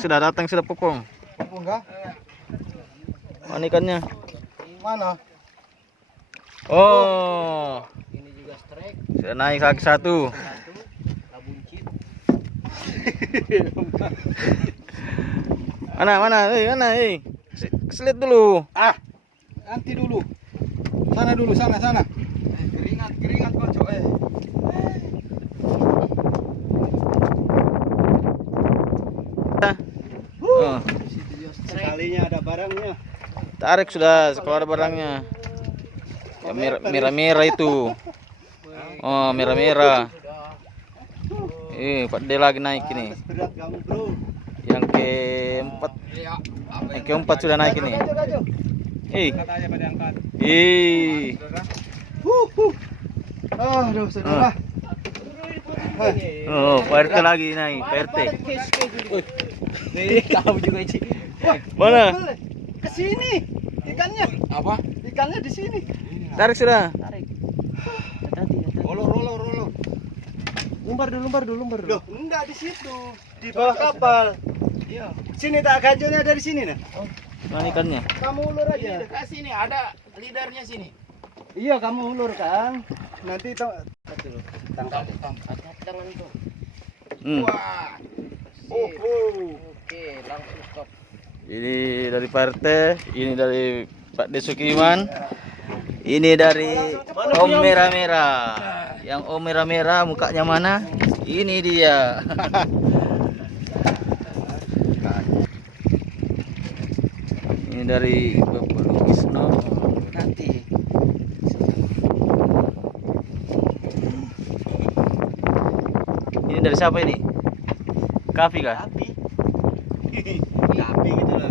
sudah datang, sudah Popong. Popong kah? Mana ikannya? Mana? Oh, Ini juga strike. sudah naik kaki satu. Labuncit. Mana, Keselit dulu. Ah, nanti dulu. Sana dulu, sana. Keringat kocok Oh, Sekalinya ada barangnya. tarik sudah, kalau ada barangnya. Ya, merah-merah itu. Oh, merah-merah. Pak D lagi naik ini. Berat kamu, bro. Yang keempat sudah naik ini. Katanya pada angkat. Aduh, saudara. Oh, Pak RT lagi naik, Pak RT. Kamu juga Ci. Mana? Ke sini. Ikannya. Apa? Ikannya di sini. Tarik sudah. Tarik. Rolor. Lumbar dulu. Loh, enggak di situ. Di bawah kapal. Iya. Sini tak ganjolnya dari sini nah. Mana ikannya? Kamu ulur aja. Dekat sini ada lidarnya sini. Iya, kamu ulur kan. Nanti tangkap. Jangan tuh. Wah. Oke, langsung stop. Ini dari Pak RT, ini dari Pak Desukiman. Ini dari Om Merah-Merah. Yang Om Merah-Merah mukanya mana? Ini dia. Ini dari Bapak Lukisno. Nanti. Ini dari siapa ini? Kafi kah? Tapi gitu lah.